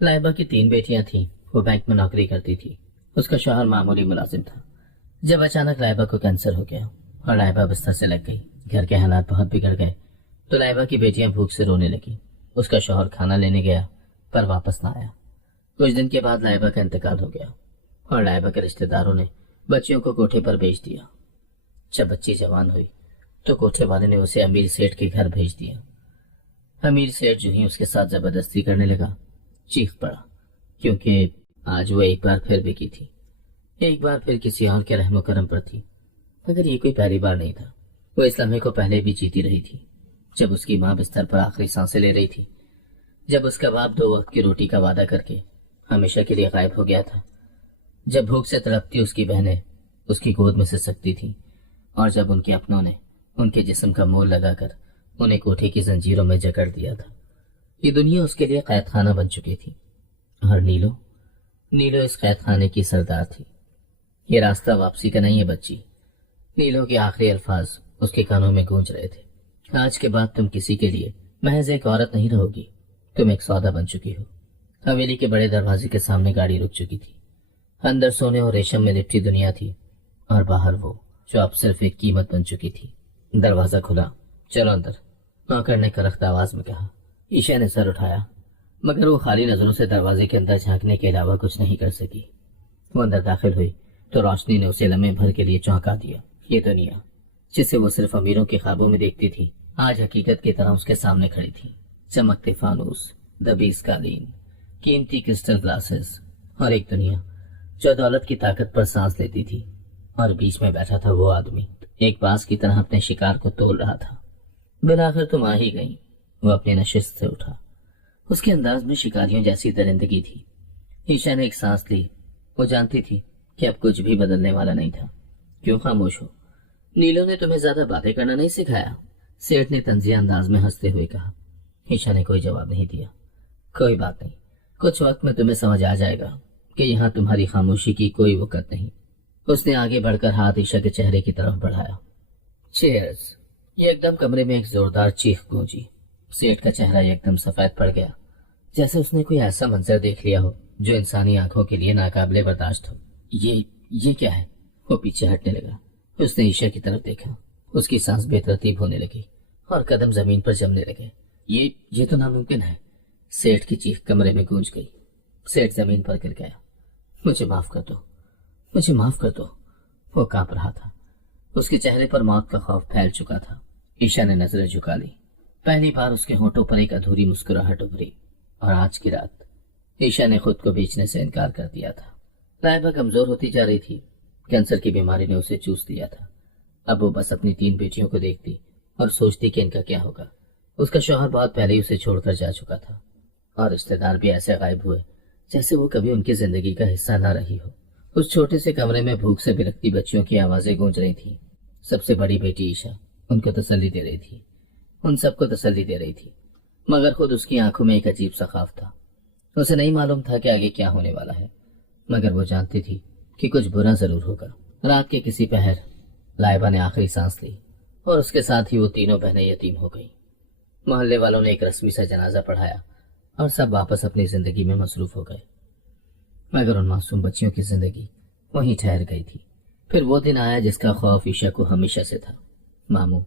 लाइबा की 3 बेटियां थीं। वो बैंक में नौकरी करती थी। उसका शौहर मामूली मुलाजिम था। जब अचानक लाइबा को कैंसर हो गया और लाइबा बिस्तर से लग गई, घर के हालात बहुत बिगड़ गए तो लाइबा की बेटियां भूख से रोने लगी। उसका शौहर खाना लेने गया पर वापस ना आया। कुछ दिन के बाद लाइबा का इंतकाल हो गया और लाइबा के रिश्तेदारों ने बच्चियों को कोठे पर भेज दिया। जब बच्ची जवान हुई तो कोठे वाले ने उसे अमीर सेठ के घर भेज दिया। अमीर सेठ जो ही उसके साथ जबरदस्ती करने लगा, चीख पड़ा, क्योंकि आज वो एक बार फिर बिकी थी। एक बार फिर किसी और के रहमो करम पर थी। मगर ये कोई पहली बार नहीं था। वो इस लम्हे को पहले भी जीती रही थी। जब उसकी माँ बिस्तर पर आखिरी सांसें ले रही थी, जब उसका बाप 2 वक्त की रोटी का वादा करके हमेशा के लिए गायब हो गया था, जब भूख से तड़पती उसकी बहनें उसकी गोद में सिसकती थी, और जब उनके अपनों ने उनके जिस्म का मोल लगाकर उन्हें कोठे की जंजीरों में जकड़ दिया था। ये दुनिया उसके लिए कैद खाना बन चुकी थी। और नीलो इस कैद खाने की सरदार थी। ये रास्ता वापसी का नहीं है बच्ची। नीलो के आखिरी अल्फाज उसके कानों में गूंज रहे थे। आज के बाद तुम किसी के लिए महज एक औरत नहीं रहोगी, तुम एक सौदा बन चुकी हो। हवेली के बड़े दरवाजे के सामने गाड़ी रुक चुकी थी। अंदर सोने और रेशम में लिपटी दुनिया थी और बाहर वो जो अब सिर्फ एक कीमत बन चुकी थी। दरवाजा खुला। चलो अंदर, नौकर ने करख्त आवाज में कहा। ईशा ने सर उठाया, मगर वो खाली नजरों से दरवाजे के अंदर झांकने के अलावा कुछ नहीं कर सकी। वो अंदर दाखिल हुई तो रोशनी ने उसे लम्हे भर के लिए चौंका दिया। ये दुनिया जिसे वो सिर्फ अमीरों के ख्वाबों में देखती थी, आज हकीकत की तरह उसके सामने खड़ी थी। चमकते फानूस, दबीज कालीन, कीमती क्रिस्टल ग्लासेस, और एक दुनिया जो दौलत की ताकत पर सांस लेती थी। और बीच में बैठा था वो आदमी, एक बाज की तरह अपने शिकार को तोल रहा था। बिलाखिर तुम आ ही गई। वो अपनी नशिस्त से उठा। उसके अंदाज में शिकारियों जैसी दरिंदगी थी। ईशा ने एक सांस ली। वो जानती थी कि अब कुछ भी बदलने वाला नहीं था। क्यों खामोश हो? नीलो ने तुम्हें ज्यादा बातें करना नहीं सिखाया? सेठ ने तंजिया अंदाज में हंसते हुए कहा। ईशा ने कोई जवाब नहीं दिया। कोई बात नहीं, कुछ वक्त में तुम्हें समझ आ जाएगा कि यहाँ तुम्हारी खामोशी की कोई वक़्त नहीं। उसने आगे बढ़कर हाथ ईशा के चेहरे की तरफ बढ़ाया। चीयर्स। ये एकदम कमरे में एक जोरदार चीख गूंजी। सेठ का चेहरा एकदम सफेद पड़ गया, जैसे उसने कोई ऐसा मंजर देख लिया हो जो इंसानी आंखों के लिए नाकाबिले बर्दाश्त हो। ये क्या है? वो पीछे हटने लगा। उसने ईशा की तरफ देखा। उसकी सांस बेतरतीब होने लगी और कदम जमीन पर जमने लगे। ये तो नामुमकिन है। सेठ की चीख कमरे में गूंज गई। सेठ जमीन पर गिर गया। मुझे माफ कर दो, मुझे माफ कर दो। वो कांप रहा था। उसके चेहरे पर मौत का खौफ फैल चुका था। ईशा ने नजरें झुका ली। पहली बार उसके होठों पर एक अधूरी मुस्कुराहट उभरी। और आज की रात ईशा ने खुद को बेचने से इनकार कर दिया था। लाइबा कमजोर होती जा रही थी। कैंसर की बीमारी ने उसे चूस दिया था। अब वो बस अपनी 3 बेटियों को देखती और सोचती कि इनका क्या होगा। उसका शौहर बहुत पहले ही उसे छोड़कर जा चुका था और रिश्तेदार भी ऐसे गायब हुए जैसे वो कभी उनकी जिंदगी का हिस्सा न रही हो। उस छोटे से कमरे में भूख से बिलखती बच्चियों की आवाजें गूंज रही थी। सबसे बड़ी बेटी ईशा उनको तसल्ली दे रही थी, उन सबको तसल्ली दे रही थी, मगर खुद उसकी आंखों में एक अजीब सा खौफ था। उसे नहीं मालूम था कि आगे क्या होने वाला है, मगर वो जानती थी कि कुछ बुरा जरूर होगा। रात के किसी पहर लाइबा ने आखिरी सांस ली और उसके साथ ही वो तीनों बहनें यतीम हो गई। मोहल्ले वालों ने एक रस्मी सा जनाजा पढ़ाया और सब वापस अपनी जिंदगी में मसरूफ हो गए, मगर उन मासूम बच्चियों की जिंदगी वहीं ठहर गई थी। फिर वो दिन आया जिसका खौफ ईशा को हमेशा से था। मामू,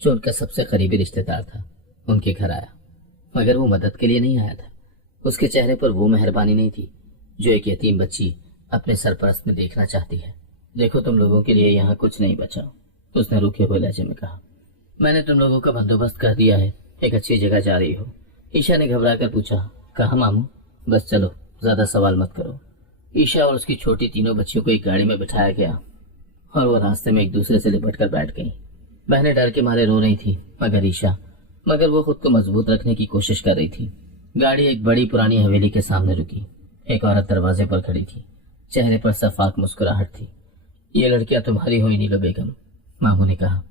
जो उनका सबसे करीबी रिश्तेदार था, उनके घर आया, मगर वो मदद के लिए नहीं आया था। उसके चेहरे पर वो मेहरबानी नहीं थी जो एक यतीम बच्ची अपने सरपरस्त में देखना चाहती है। देखो, तुम लोगों के लिए यहाँ कुछ नहीं बचा, उसने रूखे हुए लहजे में कहा। मैंने तुम लोगों का बंदोबस्त कर दिया है, एक अच्छी जगह जा रही हो। ईशा ने घबरा कर पूछा। कहा मामू? बस चलो, ज्यादा सवाल मत करो। ईशा और उसकी छोटी तीनों बच्चियों को एक गाड़ी में बिठाया गया और वो रास्ते में एक दूसरे से लिपट कर बैठ गई। बहनें डर के मारे रो रही थी, मगर वो खुद को मजबूत रखने की कोशिश कर रही थी। गाड़ी एक बड़ी पुरानी हवेली के सामने रुकी। एक औरत दरवाजे पर खड़ी थी, चेहरे पर सफाक मुस्कुराहट थी। ये लड़कियां तुम्हारी हुई नीलो बेगम, मामू ने कहा,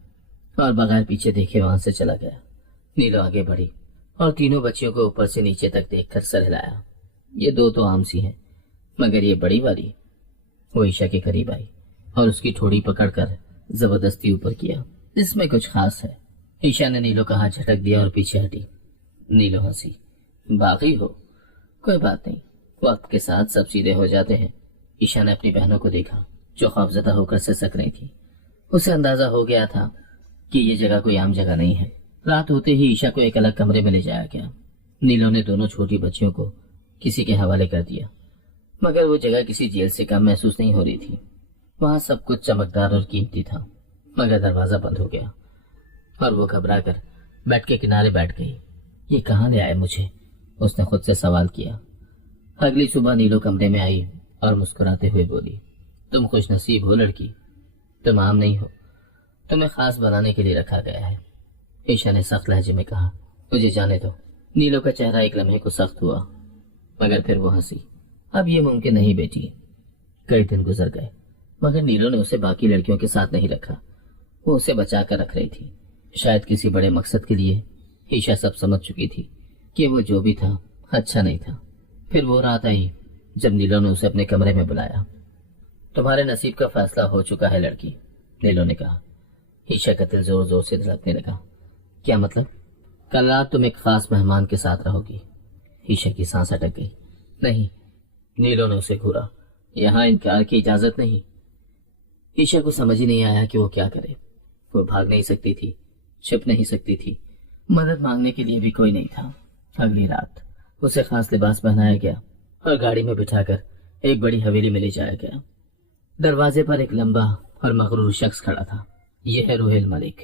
और बगैर पीछे देखे वहां से चला गया। नीलो आगे बढ़ी और तीनों बच्चियों को ऊपर से नीचे तक देखकर सर हिलाया। ये 2 तो आम सी हैं, मगर ये बड़ी वाली। वो ईशा के करीब आई और उसकी ठोड़ी पकड़कर जबरदस्ती ऊपर किया। इसमें कुछ खास है। ईशा ने नीलो का हाथ झटक दिया और पीछे हटी। नीलो हंसी। बागी हो? कोई बात नहीं, वक्त के साथ सब सीधे हो जाते हैं। ईशा ने अपनी बहनों को देखा जो खौफजदा होकर सिसक रही थी। उसे अंदाजा हो गया था कि ये जगह कोई आम जगह नहीं है। रात होते ही ईशा को एक अलग कमरे में ले जाया गया। नीलो ने दोनों छोटी बच्चियों को किसी के हवाले कर दिया, मगर वो जगह किसी जेल से कम महसूस नहीं हो रही थी। वहां सब कुछ चमकदार और कीमती था, मगर दरवाजा बंद हो गया और वो घबरा कर बेड के किनारे बैठ गई। ये कहाँ ले आए मुझे, उसने खुद से सवाल किया। अगली सुबह नीलो कमरे में आई और मुस्कुराते हुए बोली, तुम खुश नसीब हो लड़की, तुम आम नहीं हो, तुम्हें खास बनाने के लिए रखा गया है। ईशा ने सख्त लहजे में कहा, मुझे जाने दो। नीलो का चेहरा एक लम्हे को सख्त हुआ, मगर फिर वो हंसी। अब ये मुमकिन नहीं बेटी। कई दिन गुजर गए, मगर नीलो ने उसे बाकी लड़कियों के साथ नहीं रखा। वो उसे बचा कर रख रही थी, शायद किसी बड़े मकसद के लिए। ईशा सब समझ चुकी थी कि वो जो भी था अच्छा नहीं था। फिर वो रात आई जब नीलो ने उसे अपने कमरे में बुलाया। तुम्हारे नसीब का फैसला हो चुका है लड़की, नीलो ने कहा। ईशा का दिल जोर जोर से धड़कने लगा। क्या मतलब? कल रात तुम एक खास मेहमान के साथ रहोगी। ईशा की सांस अटक गई। नहीं, नीलो ने उसे घूरा। यहाँ इनकार की इजाजत नहीं। ईशा को समझ ही नहीं आया कि वो क्या करे। वो भाग नहीं सकती थी, छिप नहीं सकती थी, मदद मांगने के लिए भी कोई नहीं था। अगली रात उसे खास लिबास पहनाया गया और गाड़ी में बिठाकर एक बड़ी हवेली में ले जाया गया। दरवाजे पर एक लंबा और मगरूर शख्स खड़ा था। यह है रोहेल मलिक।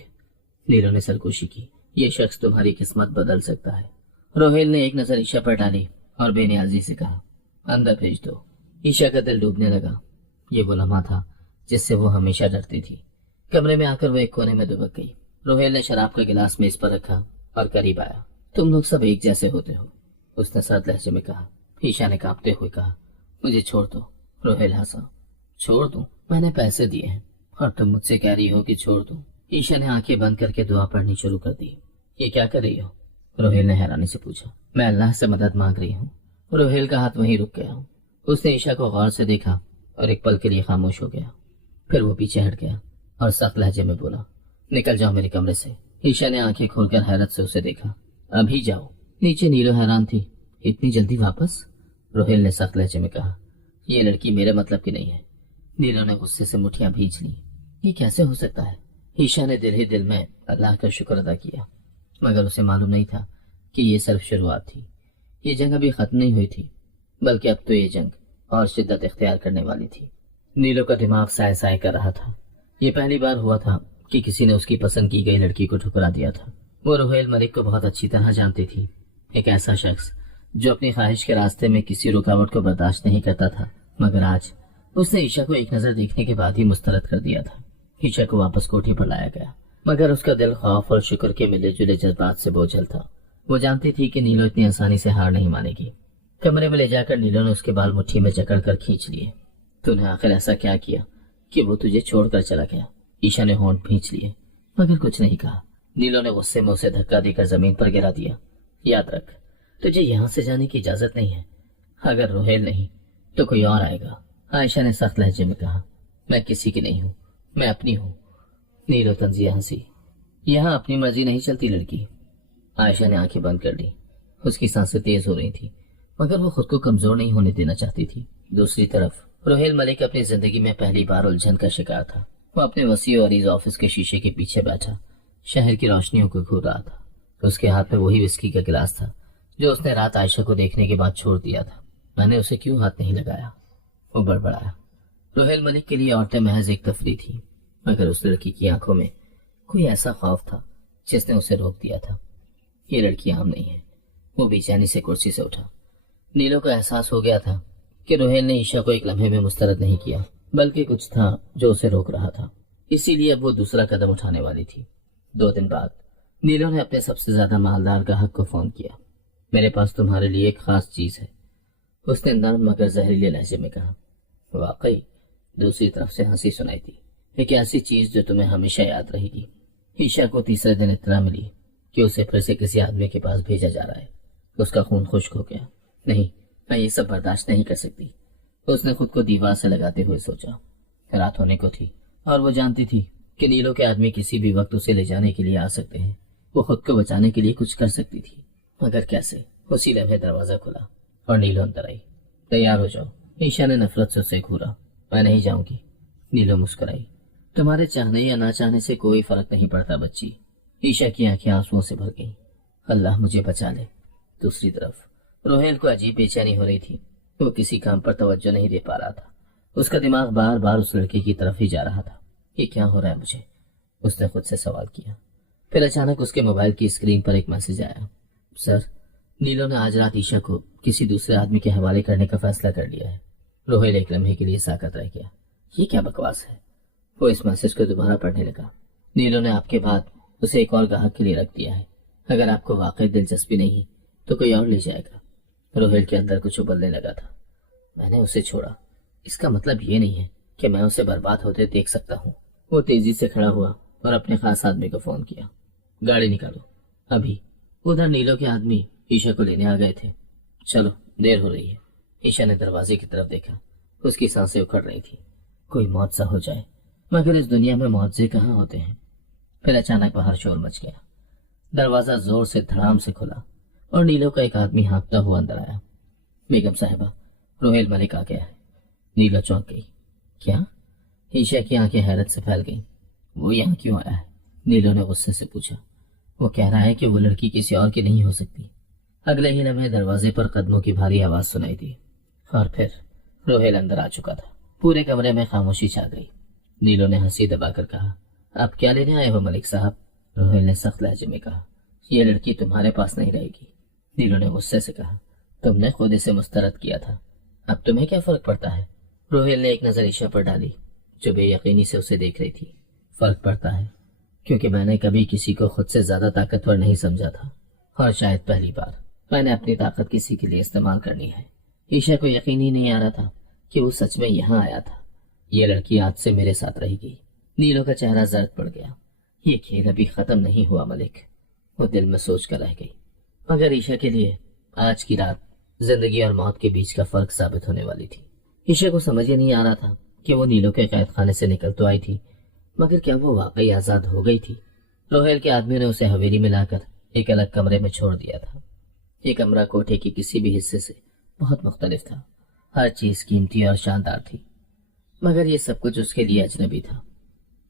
नीलो ने सरगोशी की। यह शख्स तुम्हारी किस्मत बदल सकता है। रोहेल ने एक नजर ईशा पर डाली और बेनियाजी से कहा, अंदर भेज दो। ईशा का दिल डूबने लगा। ये वो लम्हा था जिससे वो हमेशा डरती थी। कमरे में आकर वो एक कोने में दुबक गई। रोहेल ने शराब का गिलास मेज पर रखा और करीब आया। तुम लोग सब एक जैसे होते हो, उसने सर्द लहजे में कहा। ईशा ने कांपते हुए कहा, मुझे छोड़ दो। रोहेल हंसा। छोड़ दूं? मैंने पैसे दिए हैं और तुम मुझसे कह रही हो कि छोड़ दूं? ईशा ने आंखें बंद करके दुआ पढ़नी शुरू कर दी। ये क्या कर रही हो? रोहेल ने हैरानी से पूछा। मैं अल्लाह से मदद मांग रही हूँ। रोहेल का हाथ वहीं रुक गया। उसने ईशा को गौर से देखा और एक पल के लिए खामोश हो गया। फिर वो पीछे हट गया और सख्त लहजे में बोला, निकल जाओ मेरे कमरे से। ईशा ने आंखें खोलकर हैरत से उसे देखा। अभी जाओ। नीचे नीलो हैरान थी। इतनी जल्दी वापस? रोहेल ने सख्त लहजे में कहा। ये लड़की मेरे मतलब की नहीं है। नीलो ने गुस्से से मुठ्ठियां भींच ली। ये कैसे हो सकता है? ईशा ने दिल ही दिल में अल्लाह का शुक्र अदा किया, मगर उसे मालूम नहीं था कि ये सिर्फ शुरुआत थी। ये जंग अभी खत्म नहीं हुई थी, बल्कि अब तो ये जंग और शिद्दत इख्तियार करने वाली थी। नीलो का दिमाग साए साए कर रहा था। ये पहली बार हुआ था कि किसी ने उसकी पसंद की गई लड़की को ठुकरा दिया था। वो रोहेल मलिक को बहुत अच्छी तरह जानती थी। एक ऐसा शख्स जो अपनी ख्वाहिश के रास्ते में किसी रुकावट को बर्दाश्त नहीं करता था, मगर आज उसने ईशा को एक नजर देखने के बाद ही मुस्तरद कर दिया था। ईशा को वापस कोठी पर लाया गया, मगर उसका दिल खौफ और शुक्र के मिले जुले जज्बात से बोझल था। वो जानती थी कि नीलो इतनी आसानी से हार नहीं मानेगी। कमरे में ले जाकर नीलो ने उसके बाल मुट्ठी में जकड़ कर खींच लिए। तूने आखिर ऐसा क्या किया कि वो तुझे छोड़कर चला गया? ईशा ने होंठ भींच लिए, मगर कुछ नहीं कहा। नीलो ने गुस्से में उसे धक्का देकर जमीन पर गिरा दिया। याद रख, तुझे यहाँ से जाने की इजाजत नहीं है। अगर रोहेल नहीं तो कोई और आएगा। आयशा ने सख्त लहजे में कहा। मैं किसी की नहीं हूँ, मैं अपनी हूँ। नीलो तंजिया हंसी। यहाँ अपनी मर्जी नहीं चलती लड़की। आयशा ने आंखें बंद कर ली। उसकी सांसें तेज हो रही थी, मगर वो खुद को कमजोर नहीं होने देना चाहती थी। दूसरी तरफ रोहेल मलिक अपनी जिंदगी में पहली बार उलझन का शिकार था। वो अपने वसी और अरीज ऑफिस के शीशे के पीछे बैठा शहर की रोशनियों को घूर रहा था। उसके हाथ में वही विस्की का गिलास था जो उसने रात आयशा को देखने के बाद छोड़ दिया था। मैंने उसे क्यों हाथ नहीं लगाया? वो बड़बड़ाया। रोहेल मलिक के लिए औरतें महज एक तफरी थी, मगर उस लड़की की आंखों में कोई ऐसा खौफ था जिसने उसे रोक दिया था। ये लड़की आम नहीं है। वो बेचैनी से कुर्सी से उठा। नीलो को एहसास हो गया था कि रोहेल ने ईशा को एक लम्हे में मुस्तरद नहीं किया, बल्कि कुछ था जो उसे रोक रहा था। इसीलिए अब वो दूसरा कदम उठाने वाली थी। 2 दिन बाद नीलो ने अपने सबसे ज्यादा मालदार ग्राहक को फोन किया। मेरे पास तुम्हारे लिए एक खास चीज है, उसने नर्म मगर जहरीले लहजे में कहा। वाकई? दूसरी तरफ से हंसी सुनाई थी। एक ऐसी चीज जो तुम्हें हमेशा याद रहेगी। ईशा को तीसरे दिन इत्तला मिली कि उसे फिर से किसी आदमी के पास भेजा जा रहा है। उसका खून खुश्क हो गया। नहीं, मैं ये सब बर्दाश्त नहीं कर सकती। उसने खुद को दीवार से लगाते हुए सोचा। रात होने को थी और वो जानती थी कि नीलो के आदमी किसी भी वक्त उसे ले जाने के लिए आ सकते हैं। वो खुद को बचाने के लिए कुछ कर सकती थी, मगर कैसे? उसी लम्हे दरवाजा खुला। और नीलो अंदर आई। तैयार हो जाओ, ईशा ने नफरत से उसे घूरा। मैं नहीं जाऊंगी। नीलो मुस्कुराई। तुम्हारे चाहने या ना चाहने से कोई फर्क नहीं पड़ता बच्ची। ईशा की आंखें आंसुओं से भर गईं। अल्लाह मुझे बचा ले। दूसरी तरफ रोहेल को अजीब बेचैनी हो रही थी। वो किसी काम पर तवज्जो नहीं दे पा रहा था। उसका दिमाग बार बार उस लड़के की तरफ ही जा रहा था। ये क्या हो रहा है मुझे, उसने खुद से सवाल किया। फिर अचानक उसके मोबाइल की स्क्रीन पर एक मैसेज आया। सर, नीलो ने आज रात ईशा को किसी दूसरे आदमी के हवाले करने का फैसला कर लिया है। रोहेल एक लम्हे के लिए साकत रह गया। ये क्या बकवास है। वो इस मैसेज को दोबारा पढ़ने लगा। नीलो ने आपके बाद उसे एक और ग्राहक के लिए रख दिया है। अगर आपको वाकई दिलचस्पी नहीं तो कोई और ले जाएगा। रोहेल के अंदर कुछ उबलने लगा था। मैंने उसे छोड़ा, इसका मतलब ये नहीं है कि मैं उसे बर्बाद होते देख सकता हूँ। वो तेजी से खड़ा हुआ और अपने खास आदमी को फोन किया। गाड़ी निकालो अभी। उधर नीलो के आदमी ईशा को लेने आ गए थे। चलो, देर हो रही है। ईशा ने दरवाजे की तरफ देखा। उसकी सांसें उखड़ रही थी। कोई मौत सा हो जाए, मगर इस दुनिया में मुआवजे कहाँ होते हैं। फिर अचानक बाहर शोर मच गया। दरवाजा जोर से धड़ाम से खुला और नीलो का एक आदमी हाँकता हुआ अंदर आया। बेगम साहिबा, रोहेल मलिक आ गया है। नीलो चौंक गई। क्या? ईशा की आंखें हैरत से फैल गईं। वो यहाँ क्यों आया है? नीलो ने गुस्से से पूछा। वो कह रहा है कि वो लड़की किसी और की नहीं हो सकती। अगले ही लम्हे दरवाजे पर कदमों की भारी आवाज सुनाई दी और फिर रोहेल अंदर आ चुका था। पूरे कमरे में खामोशी छा गई। नीलो ने हंसी दबाकर कहा, आप क्या लेने आए हो मलिक साहब? रोहेल ने सख्त लहजे में कहा, ये लड़की तुम्हारे पास नहीं रहेगी। नीलो ने गुस्से से कहा, तुमने खुद इसे मुस्तरद किया था, अब तुम्हें क्या फर्क पड़ता है? रोहेल ने एक नजर ईशा पर डाली जो बेयकीनी से उसे देख रही थी। फर्क पड़ता है क्योंकि मैंने कभी किसी को खुद से ज्यादा ताकतवर नहीं समझा था और शायद पहली बार मैंने अपनी ताकत किसी के लिए इस्तेमाल करनी है। ईशा को यकीन ही नहीं आ रहा था कि वो सच में यहाँ आया था। ये लड़की आज से मेरे साथ रहेगी। नीलो का चेहरा जर्द पड़ गया। ये खेल अभी खत्म नहीं हुआ मलिक, वो दिल में सोच कर रह गई। मगर ईशा के लिए आज की रात जिंदगी और मौत के बीच का फर्क साबित होने वाली थी। ईशा को समझ ही नहीं आ रहा था कि वो नीलो के कैद खाने से निकल तो आई थी, मगर क्या वो वाकई आजाद हो गई थी? रोहेल के आदमी ने उसे हवेली में लाकर एक अलग कमरे में छोड़ दिया था। ये कमरा कोठे के किसी भी हिस्से से बहुत मुख्तलिफ था। हर चीज कीमती और शानदार थी, मगर ये सब कुछ उसके लिए अजनबी था।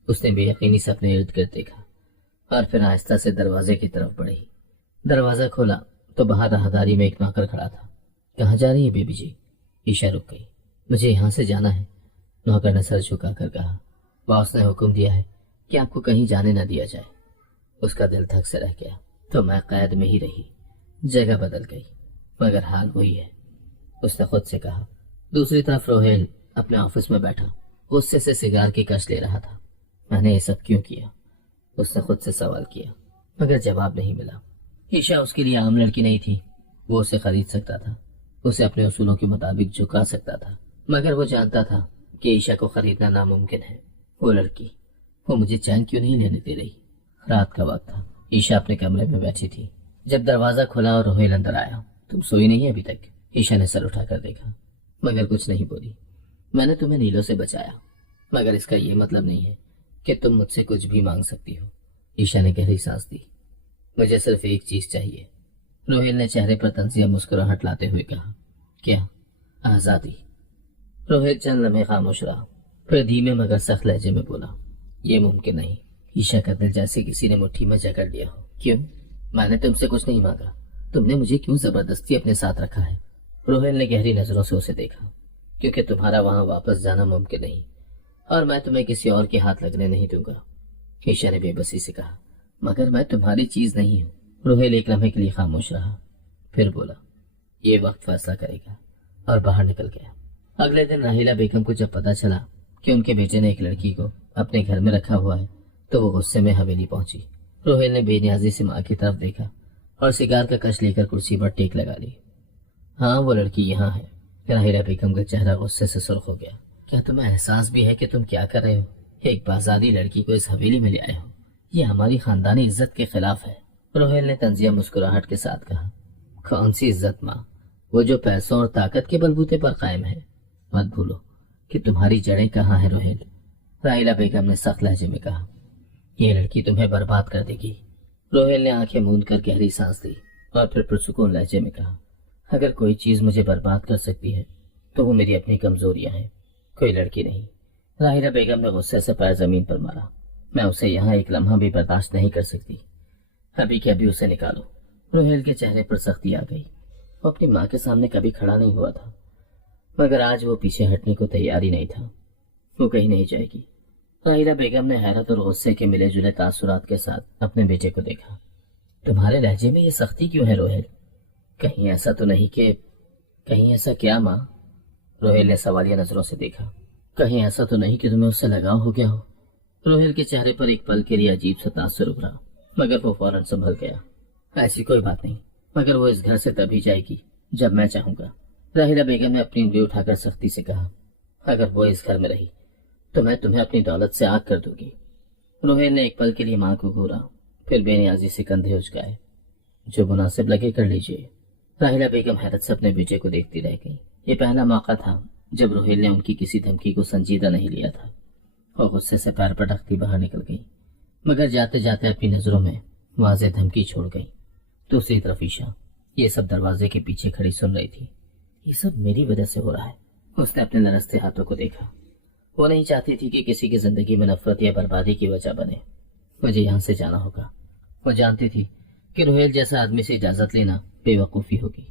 उसने बेयकीनी से अपने इर्द गिर्द देखा और फिर आहिस्ता से दरवाजे की तरफ बढ़ी। दरवाजा खोला तो बाहर राहदारी में एक नौकर खड़ा था। कहाँ जा रही है बेबी जी? ईशा रुक गई। मुझे यहाँ से जाना है, नौकर ने सर झुकाकर कहा। बॉस ने हुक्म दिया है कि आपको कहीं जाने न दिया जाए। उसका दिल धक से रह गया। तो मैं कैद में ही रही, जगह बदल गई मगर हाल वही है, उसने खुद से कहा। दूसरी तरफ रोहेल अपने ऑफिस में बैठा गुस्से से सिगार की कश ले रहा था। मैंने ये सब क्यों किया? उसने खुद से सवाल किया, मगर जवाब नहीं मिला। ईशा उसके लिए आम लड़की नहीं थी। वो उसे खरीद सकता था, उसे अपने उसूलों के मुताबिक झुका सकता था, मगर वो जानता था कि ईशा को खरीदना नामुमकिन है। वो लड़की, वो मुझे चैन क्यों नहीं लेने दे रही? रात का वक्त था। ईशा अपने कमरे में बैठी थी जब दरवाजा खुला और रोहेल अंदर आया। तुम सोई नहीं अभी तक? ईशा ने सर उठाकर देखा मगर कुछ नहीं बोली। मैंने तुम्हें नीलो से बचाया, मगर इसका ये मतलब नहीं है कि तुम मुझसे कुछ भी मांग सकती हो। ईशा ने गहरी सांस दी। मुझे सिर्फ एक चीज चाहिए। रोहेल ने चेहरे पर तंजिया मुस्कुराहट लाते हुए कहा। क्या? आजादी। रोहेल चंद लम्हे खामोश रहा, फिर धीमे मगर सख्त लहजे में बोला, ये मुमकिन नहीं। ईशा का दिल जैसे किसी ने मुट्ठी में जकड़ लिया हो। क्यों? मैंने तुमसे कुछ नहीं मांगा, तुमने मुझे क्यों जबरदस्ती अपने साथ रखा है? रोहेल ने गहरी नजरों से उसे देखा। क्योंकि तुम्हारा वहां वापस जाना मुमकिन नहीं और मैं तुम्हें किसी और के हाथ लगने नहीं दूंगा। ईशा ने बेबसी से कहा, मगर मैं तुम्हारी चीज नहीं हूँ। रोहेल एक लम्हे के लिए खामोश रहा, फिर बोला, ये वक्त फैसला करेगा, और बाहर निकल गया। अगले दिन राहिला बेगम को जब पता चला कि उनके बेटे ने एक लड़की को अपने घर में रखा हुआ है तो वो गुस्से में हवेली पहुंची। रोहेल ने बेनियाजी से माँ की तरफ देखा और सिगार का कश लेकर कुर्सी पर टेक लगा ली। हाँ, वो लड़की यहाँ है। राहिला बेगम का चेहरा गुस्से से सुर्ख हो गया। क्या तुम्हें एहसास भी है कि तुम क्या कर रहे हो? एक बाजारी लड़की को इस हवेली में ले आए हो। ये हमारी खानदानी इज्जत के खिलाफ है। रोहेल ने तंजिया मुस्कुराहट के साथ कहा। कौन सी इज्जत माँ? वो जो पैसों और ताकत के बलबूते पर कायम है। मत भूलो कि तुम्हारी जड़ें कहाँ है रोहेल। राहिला बेगम ने सख्त लहजे में कहा। ये लड़की तुम्हें बर्बाद कर देगी। रोहेल ने आंखें मूंद कर गहरी सांस ली और फिर पुरसुकून लहजे में कहा, اگر کوئی چیز مجھے برباد کر سکتی ہے تو وہ میری اپنی کمزوریاں ہیں، کوئی لڑکی نہیں۔ راہیلہ بیگم نے غصے سے پیر زمین پر مارا۔ میں اسے یہاں ایک لمحہ بھی برداشت نہیں کر سکتی، ابھی کے ابھی اسے نکالو۔ روہیل کے چہرے پر سختی آ گئی۔ وہ اپنی ماں کے سامنے کبھی کھڑا نہیں ہوا تھا، مگر آج وہ پیچھے ہٹنے کو تیار ہی نہیں تھا۔ وہ کہیں نہیں جائے گی۔ راہیلہ بیگم نے حیرت اور غصے کے ملے جلے تاثرات کے ساتھ اپنے بیٹے کو دیکھا۔ تمہارے لہجے میں یہ سختی کیوں ہے روہیل؟ کہیں ایسا تو نہیں کہ… کہیں ایسا کیا ماں؟ روہیل نے سوالیہ نظروں سے دیکھا۔ کہیں ایسا تو نہیں کہ تمہیں اس سے لگاؤ ہو گیا ہو؟ روہیل کے چہرے پر ایک پل کے لیے عجیب سا تاثر ابھرا، مگر وہ فوراً سنبھل گیا۔ ایسی کوئی بات نہیں، مگر وہ اس گھر سے تبھی جائے گی جب میں چاہوں گا۔ راہیلہ بیگم نے اپنی انگلی اٹھا کر سختی سے کہا۔ اگر وہ اس گھر میں رہی تو میں تمہیں اپنی دولت سے آگ کر دوں گی۔ روہیل نے ایک پل کے لیے ماں کو گھورا، پھر بے نیازی سے کندھے اچکائے۔ جو مناسب لگے کر لیجیے۔ راہیلہ بیگم حیرت سے اپنے بیٹے کو دیکھتی رہ گئی۔ یہ پہلا موقع تھا جب روہیل نے ان کی کسی دھمکی کو سنجیدہ نہیں لیا تھا۔ وہ غصے سے پیر پٹکتی باہر نکل گئی، مگر جاتے جاتے اپنی نظروں میں واضح دھمکی چھوڑ گئی۔ دوسری طرف عیشا یہ سب دروازے کے پیچھے کھڑی سن رہی تھی۔ یہ سب میری وجہ سے ہو رہا ہے۔ اس نے اپنے لرزتے ہاتھوں کو دیکھا۔ وہ نہیں چاہتی تھی کہ کسی کی زندگی میں نفرت یا بربادی کی وجہ بنے۔ مجھے یہاں سے جانا ہوگا۔ وہ جانتی تھی کہ روہیل جیسا آدمی سے اجازت لینا بے وقوفی ہوگی۔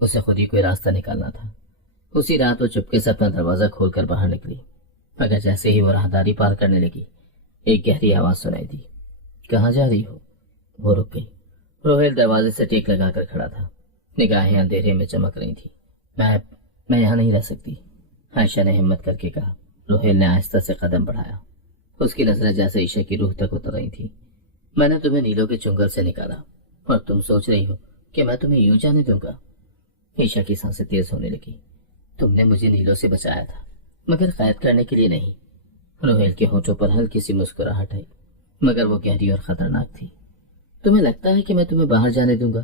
اسے خود ہی کوئی راستہ نکالنا تھا۔ اسی رات وہ چپکے سے اپنا دروازہ کھول کر باہر نکلی، مگر جیسے ہی وہ راہداری پار کرنے لگی ایک گہری آواز سنائی دی۔ کہاں جا رہی ہو؟ وہ رک گئی۔ روہیل دروازے سے ٹیک لگا کر کھڑا تھا، نگاہیں اندھیرے میں چمک رہی تھی۔ میں یہاں نہیں رہ سکتی، عائشہ نے ہمت کر کے کہا۔ روہیل نے آہستہ سے قدم بڑھایا۔ اس کی نظریں جیسے عائشہ کی روح تک اتر رہی تھی۔ میں نے تمہیں نیلوں کے چنگل سے نکالا اور تم سوچ رہی ہو کہ میں تمہیں یوں جانے دوں گا؟ عائشہ کی سانسیں تیز ہونے لگی۔ تم نے مجھے نیلوں سے بچایا تھا، مگر قید کرنے کے لیے نہیں۔ روہیل کے ہونٹوں پر ہلکی سی مسکراہٹ آئی، مگر وہ گہری اور خطرناک تھی۔ تمہیں لگتا ہے کہ میں تمہیں باہر جانے دوں گا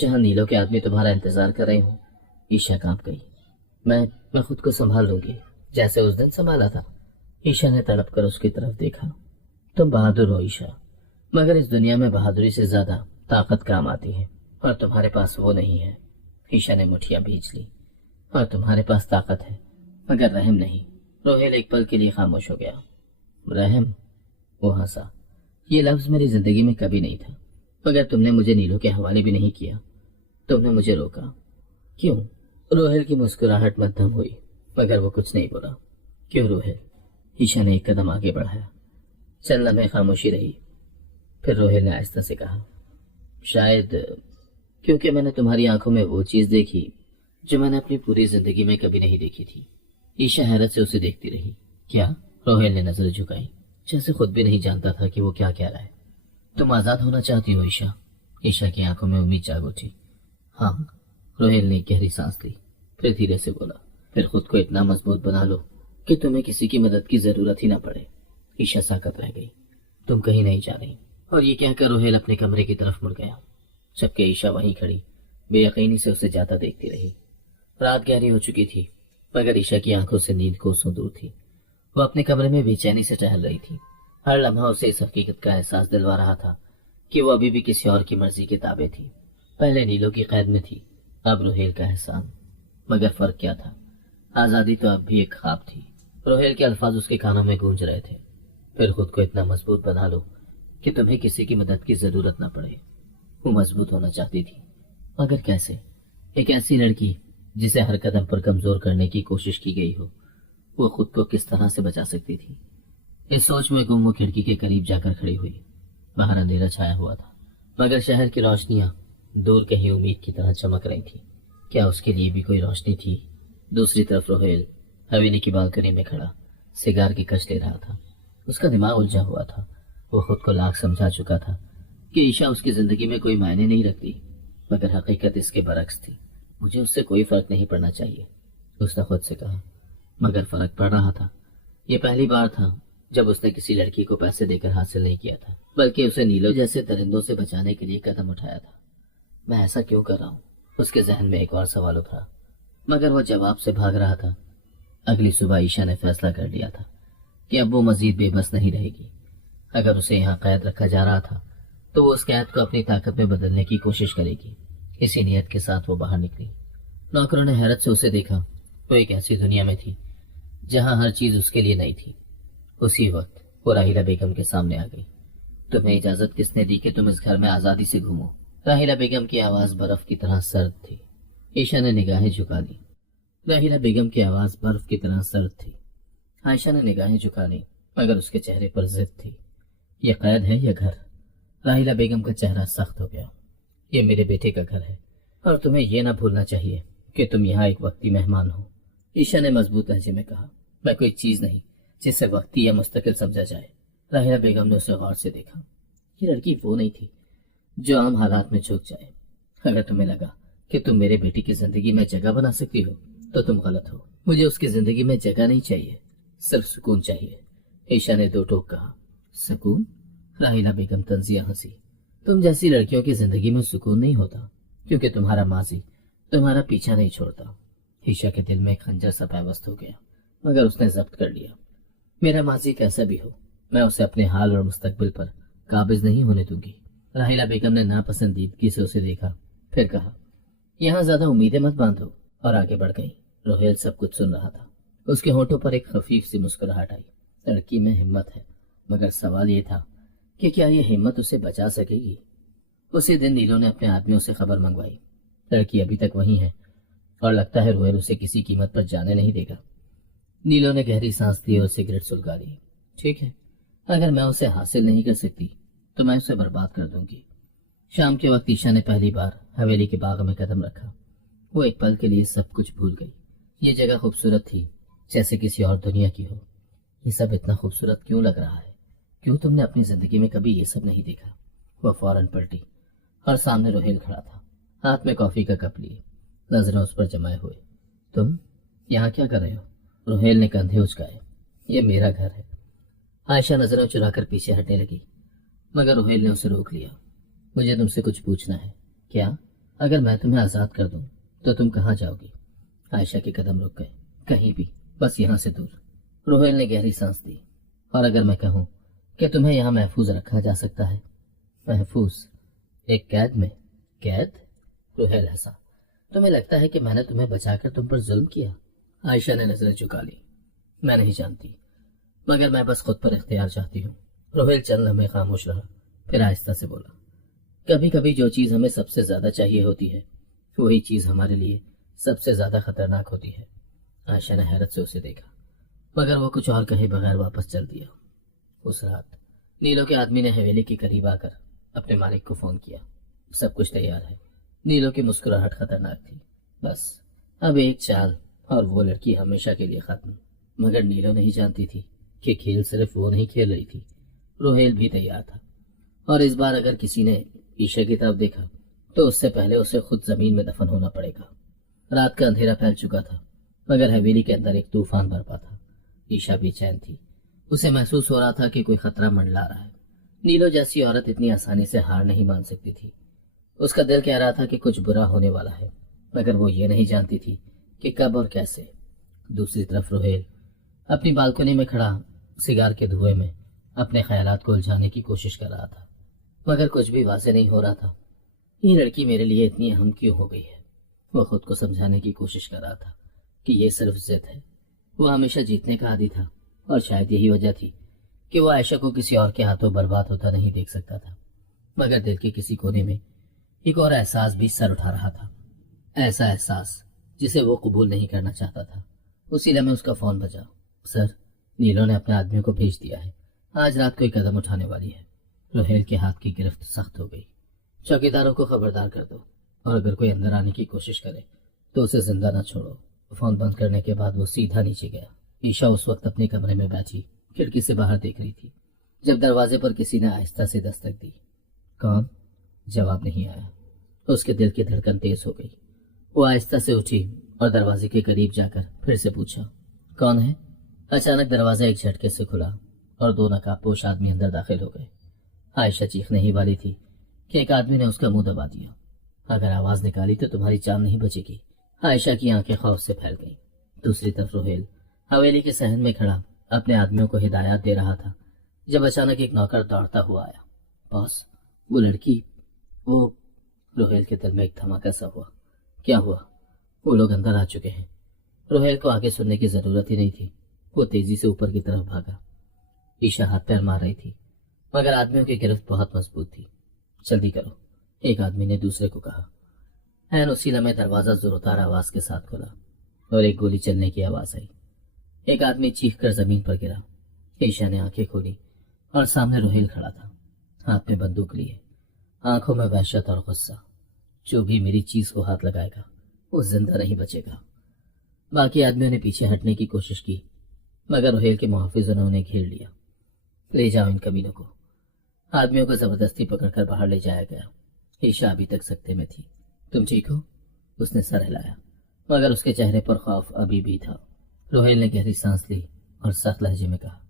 جہاں نیلوں کے آدمی تمہارا انتظار کر رہے ہوں؟ عائشہ کانپ گئی۔ میں خود کو سنبھال لوں گی، جیسے اس دن سنبھالا تھا۔ عائشہ نے تڑپ کر اس کی طرف دیکھا۔ تم بہادر ہو عائشہ، مگر اس دنیا میں بہادری سے زیادہ طاقت کام آتی ہے، اور تمہارے پاس وہ نہیں ہے۔ عائشہ نے مٹھیاں بھیج لی۔ اور تمہارے پاس طاقت ہے مگر رحم نہیں۔ روہیل ایک پل کے لیے خاموش ہو گیا۔ رحم؟ وہ ہنسا۔ یہ لفظ میری زندگی میں کبھی نہیں تھا، مگر تم نے مجھے نیلوں کے حوالے بھی نہیں کیا۔ تم نے مجھے روکا۔ کیوں؟ روہیل کی مسکراہٹ مدھم ہوئی، مگر وہ کچھ نہیں بولا۔ کیوں روہیل؟ عائشہ نے ایک قدم آگے بڑھایا۔ چند لمحے خاموشی رہی، پھر روہیل نے آہستہ سے کہا، شاید کیونکہ میں نے تمہاری آنکھوں میں وہ چیز دیکھی جو میں نے اپنی پوری زندگی میں کبھی نہیں دیکھی تھی۔ عائشہ حیرت سے اسے دیکھتی رہی۔ کیا؟ روہیل نے نظر جھکائی، جیسے خود بھی نہیں جانتا تھا کہ وہ کیا کہہ رہا ہے۔ تم آزاد ہونا چاہتی ہو عائشہ؟ عائشہ کی آنکھوں میں امید جاگ اٹھی۔ ہاں۔ روہیل نے ایک گہری سانس لی، پھر دھیرے سے بولا، پھر خود کو اتنا مضبوط بنا لو کہ تمہیں کسی کی مدد کی ضرورت ہی نہ پڑے۔ عائشہ ساکت رہ گئی۔ تم کہیں نہیں جا رہی۔ اور یہ کہہ کر روہیل اپنے کمرے کی طرف مڑ گیا، جبکہ عائشہ وہیں کھڑی بے یقینی سے اسے جاتا دیکھتی رہی۔ رات گہری ہو چکی تھی، مگر عائشہ کی آنکھوں سے نیند کوسوں دور تھی۔ وہ اپنے کمرے میں بے چینی سے ٹہل رہی تھی۔ ہر لمحہ اسے اس حقیقت کا احساس دلوا رہا تھا کہ وہ ابھی بھی کسی اور کی مرضی کے تابع تھی۔ پہلے نیلوں کی قید میں تھی، اب روہیل کا احسان۔ مگر فرق کیا تھا؟ آزادی تو اب بھی ایک خواب تھی۔ روہیل کے الفاظ اس کے کانوں میں گونج رہے تھے، پھر خود کو اتنا مضبوط بنا لو کہ تمہیں کسی کی مدد کی ضرورت نہ پڑے۔ وہ مضبوط ہونا چاہتی تھی، مگر کیسے؟ ایک ایسی لڑکی جسے ہر قدم پر کمزور کرنے کی کوشش کی گئی ہو، وہ خود کو کس طرح سے بچا سکتی تھی؟ اس سوچ میں گم وہ کھڑکی کے قریب جا کر کھڑی ہوئی۔ باہر اندھیرا چھایا ہوا تھا، مگر شہر کی روشنیاں دور کہیں امید کی طرح چمک رہی تھی۔ کیا اس کے لیے بھی کوئی روشنی تھی؟ دوسری طرف روہیل حویلی کی بالکنی میں کھڑا سگار کی کش لے رہا تھا۔ اس کا دماغ الجھا ہوا تھا۔ وہ خود کو لاکھ سمجھا چکا تھا کہ عائشہ اس کی زندگی میں کوئی معنی نہیں رکھتی، مگر حقیقت اس کے برعکس تھی۔ مجھے اس سے کوئی فرق نہیں پڑنا چاہیے، اس نے خود سے کہا، مگر فرق پڑ رہا تھا۔ یہ پہلی بار تھا جب اس نے کسی لڑکی کو پیسے دے کر حاصل نہیں کیا تھا، بلکہ اسے نیلو جیسے درندوں سے بچانے کے لیے قدم اٹھایا تھا۔ میں ایسا کیوں کر رہا ہوں؟ اس کے ذہن میں ایک اور سوال ابھرا، مگر وہ جواب سے بھاگ رہا تھا۔ اگلی صبح عائشہ نے فیصلہ کر لیا تھا کہ اب وہ مزید بے بس نہیں رہے گی۔ اگر اسے یہاں قید رکھا جا رہا تھا تو وہ اس قید کو اپنی طاقت میں بدلنے کی کوشش کرے گی۔ اسی نیت کے ساتھ وہ باہر نکلی۔ नौकरों ने हैरत से उसे देखा। वो एक ऐसी दुनिया में थी जहां हर चीज उसके लिए नई थी। उसी वक्त वो राहिला बेगम के सामने आ गई। तुम्हें इजाजत किसने दी कि तुम इस घर में आजादी से घूमो? राहिला बेगम की आवाज बर्फ की तरह सर्द थी। ईशा ने निगाहें झुका ली। राहिला बेगम की आवाज बर्फ की तरह सर्द थी। आयशा ने निगाहें झुका ली, मगर उसके चेहरे पर जिद थी। ये कैद है या घर? राहिला बेगम का चेहरा सख्त हो गया। ये मेरे बेटे का घर है और तुम्हें यह ना भूलना चाहिए कि तुम यहाँ एक वक्ती मेहमान हो। ईशा ने मजबूत लहजे में कहा। मैं कोई चीज नहीं जिसे वक्ती या मुस्तकिल समझा जाए। राहिला बेगम ने उसे गौर से देखा। ये लड़की वो नहीं थी जो आम हालात में झुक जाए। अगर तुम्हें लगा कि तुम मेरे बेटी की जिंदगी में जगह बना सकती हो तो तुम गलत हो। मुझे उसकी जिंदगी में जगह नहीं चाहिए, सिर्फ सुकून चाहिए। ईशा ने दो टोक कहा। सुकून? राहिला बेगम तंजिया हंसी। तुम जैसी लड़कियों की जिंदगी में सुकून नहीं होता क्योंकि तुम्हारा माजी तुम्हारा पीछा नहीं छोड़ता। ईशा के दिल में एक खंजर सा पैवस्त हो गया, मगर उसने जब्त कर लिया। मेरा माजी कैसा भी हो, मैं उसे अपने हाल और मुस्तकबिल पर काबिज नहीं होने दूंगी। राहिला बेगम ने नापसंदीदगी से उसे देखा, फिर कहा, यहाँ ज्यादा उम्मीदें मत बांधो, और आगे बढ़ गई। रोहेल सब कुछ सुन रहा था। उसके होठों पर एक खफीफ सी मुस्कुराहट आई। लड़की में हिम्मत है, मगर सवाल ये था कि क्या ये हिम्मत उसे बचा सकेगी? उसी दिन नीलो ने अपने आदमियों से खबर मंगवाई। लड़की अभी तक वहीं है और लगता है रोहेल उसे किसी कीमत पर जाने नहीं देगा। नीलो ने गहरी सांस ली और सिगरेट सुलगा ली। ठीक है, अगर मैं उसे हासिल नहीं कर सकती तो मैं उसे बर्बाद कर दूंगी। शाम के वक्त ईशा ने पहली बार हवेली के बाग में कदम रखा। वो एक पल के लिए सब कुछ भूल गई। ये जगह खूबसूरत थी, जैसे किसी और दुनिया की हो। ये सब इतना खूबसूरत क्यों लग रहा है? क्यों तुमने अपनी जिंदगी में कभी ये सब नहीं देखा? वह फौरन पलटी और सामने रोहेल खड़ा था, हाथ में कॉफी का कप लिए, नजरें उस पर जमाए हुए। तुम यहाँ क्या कर रहे हो? रोहेल ने कंधे उचकाए। ये मेरा घर है। आयशा नजरें चुराकर पीछे हटने लगी, मगर रोहेल ने उसे रोक लिया। मुझे तुमसे कुछ पूछना है। क्या? अगर मैं तुम्हें आजाद कर दूं तो तुम कहाँ जाओगी? आयशा के कदम रुक गए। कहीं भी, बस यहाँ से दूर। रोहेल ने गहरी सांस दी। और अगर मैं कहूं कि तुम्हें यहाँ महफूज रखा जा सकता है? महफूज? एक कैद में? कैद? रोहेल हंसा। तुम्हें लगता है कि मैंने तुम्हें बचाकर तुम पर जुल्म किया? आयशा ने नजरें झुका ली। मैं नहीं जानती, मगर मैं बस खुद पर इख्तियार चाहती हूँ। रोहेल चंद लम्हे खामोश रहा, फिर आहिस्ता से बोला, कभी कभी जो चीज हमें सबसे ज्यादा चाहिए होती है वही चीज हमारे लिए सबसे ज्यादा खतरनाक होती है। आयशा ने हैरत से उसे देखा, मगर वो कुछ और कहे बगैर वापस चल दिया। उस रात नीलो के आदमी ने हवेली के करीब आकर अपने मालिक को फोन किया। सब कुछ तैयार है। नीलो की मुस्कुराहट खतरनाक थी। बस अब एक चाल और वो लड़की हमेशा के लिए खत्म। मगर नीलो नहीं जानती थी कि खेल सिर्फ वो नहीं खेल रही थी, रोहेल भी तैयार था। और इस बार अगर किसी ने ईशा की तरफ देखा तो उससे पहले उसे खुद जमीन में दफन होना पड़ेगा। रात का अंधेरा फैल चुका था, मगर हवेली के अंदर एक तूफान बरपा था। ईशा बेचैन थी। उसे महसूस हो रहा था कि कोई खतरा मंडला रहा है। नीलो जैसी औरत इतनी आसानी से हार नहीं मान सकती थी। उसका दिल कह रहा था कि कुछ बुरा होने वाला है, मगर वो ये नहीं जानती थी कि कब और कैसे। दूसरी तरफ रोहेल अपनी बालकनी में खड़ा सिगार के धुएं में अपने ख्यालात को उलझाने की कोशिश कर रहा था, मगर कुछ भी वाज़ेह नहीं हो रहा था। ये लड़की मेरे लिए इतनी अहम क्यों हो गई है? वो खुद को समझाने की कोशिश कर रहा था कि ये सिर्फ जिद है। वो हमेशा जीतने का आदी था और शायद यही वजह थी कि वो आयशा को किसी और के हाथों बर्बाद होता नहीं देख सकता था। मगर दिल के किसी कोने में एक और एहसास भी सर उठा रहा था, ऐसा एहसास जिसे वो कबूल नहीं करना चाहता था। उसी लम्हे उसका फोन बजा। सर, नीलो ने अपने आदमियों को भेज दिया है। आज रात कोई कदम उठाने वाली है। रोहेल के हाथ की गिरफ्त सख्त हो गई। चौकीदारों को खबरदार कर दो, और अगर कोई अंदर आने की कोशिश करे तो उसे जिंदा न छोड़ो। फोन बंद करने के बाद वो सीधा नीचे गया। ईशा उस वक्त अपने कमरे में बैठी खिड़की से बाहर देख रही थी जब दरवाजे पर किसी ने आहिस्ता से दस्तक दी। कौन? जवाब नहीं आया। उसके दिल की धड़कन तेज हो गई। वो आहिस्ता से उठी और दरवाजे के करीब जाकर फिर से पूछा, कौन है? अचानक दरवाजा एक झटके से खुला और दो नकाबपोश आदमी अंदर दाखिल हो गए। आयशा चीखने ही वाली थी कि एक आदमी ने उसका मुंह दबा दिया। अगर आवाज निकाली तो तुम्हारी जान नहीं बचेगी। आयशा की आंखें खौफ से फैल गईं। दूसरी तरफ रोहेल हवेली के सहन में खड़ा अपने आदमियों को हिदायत दे रहा था जब अचानक एक नौकर दौड़ता हुआ आया। बॉस, वो लड़की, वो। रोहेल के दिल में एक धमाका सा हुआ। क्या हुआ? वो लोग अंदर आ चुके हैं। रोहेल को आगे सुनने की जरूरत ही नहीं थी। वो तेजी से ऊपर की तरफ भागा। ईशा हाथ पैर मार रही थी, मगर आदमियों की गिरफ्त बहुत मजबूत थी। जल्दी करो, एक आदमी ने दूसरे को कहा। ऐन उसी लम्हे दरवाजा जोरदार आवाज के साथ खुला और एक गोली चलने की आवाज आई। एक आदमी चीख कर जमीन पर गिरा। ईशा ने आंखें खोली और सामने रोहेल खड़ा था, हाथ में बंदूक लिए, आंखों में वहशत और गुस्सा। जो भी मेरी चीज को हाथ लगाएगा वो जिंदा नहीं बचेगा। बाकी आदमियों ने पीछे हटने की कोशिश की, मगर रोहेल के मुहाफिजों ने उन्हें घेर लिया। ले जाओ इन कमीनों को। आदमियों को जबरदस्ती पकड़कर बाहर ले जाया गया। ईशा अभी तक सकते में थी। तुम ठीक हो? उसने सर हिलाया, मगर उसके चेहरे पर खौफ अभी भी था। रोहेल ने गहरी सांस ली और सख्त लहजे में कहा,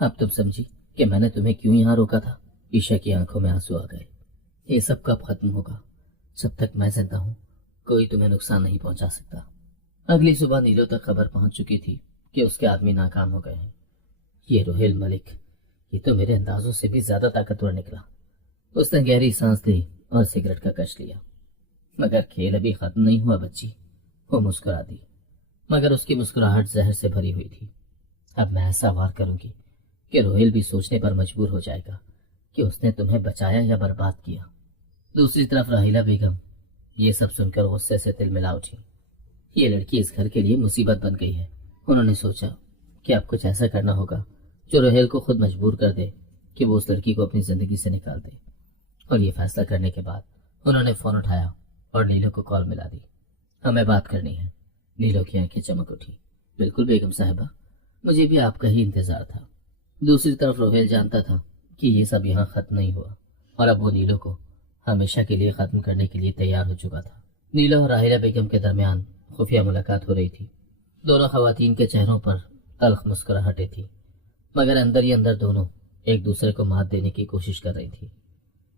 अब तुम समझी कि मैंने तुम्हें क्यों यहाँ रोका था? ईशा की आंखों में आंसू आ गए। ये सब कब खत्म होगा? जब तक मैं जिंदा हूँ कोई तुम्हें नुकसान नहीं पहुंचा सकता। अगली सुबह नीलो तक खबर पहुंच चुकी थी कि उसके आदमी नाकाम हो गए हैं। ये रोहेल मलिक, ये तो मेरे अंदाजों से भी ज्यादा ताकतवर निकला। उसने गहरी सांस ली और सिगरेट का कश लिया। मगर खेल अभी खत्म नहीं हुआ बच्ची। वो मुस्कुरा दी, मगर उसकी मुस्कुराहट जहर से भरी हुई थी। अब मैं ऐसा वार करूंगी कि रोहेल भी सोचने पर मजबूर हो जाएगा कि उसने तुम्हें बचाया या बर्बाद किया। दूसरी तरफ राहिला बेगम ये सब सुनकर गुस्से से तिलमिला उठी। ये लड़की इस घर के लिए मुसीबत बन गई है। उन्होंने सोचा कि अब कुछ ऐसा करना होगा जो रोहेल को खुद मजबूर कर दे कि वो उस लड़की को अपनी जिंदगी से निकाल दे। और ये फैसला करने के बाद उन्होंने फोन उठाया और नीलो को कॉल मिला दी। हमें बात करनी है। नीलो की आंखें चमक उठी। बिल्कुल बेगम साहिबा, मुझे भी आपका ही इंतजार था। दूसरी तरफ रोहेल जानता था कि ये सब यहाँ खत्म नहीं हुआ और अब वो नीलो को हमेशा के लिए खत्म करने के लिए तैयार हो चुका था। नीलो और राहिला बेगम के दरमियान खुफिया मुलाकात हो रही थी। दोनों खवातीन के चेहरों पर तल्ख मुस्कुराहटें थी, मगर अंदर ही अंदर दोनों एक दूसरे को मात देने की कोशिश कर रही थी।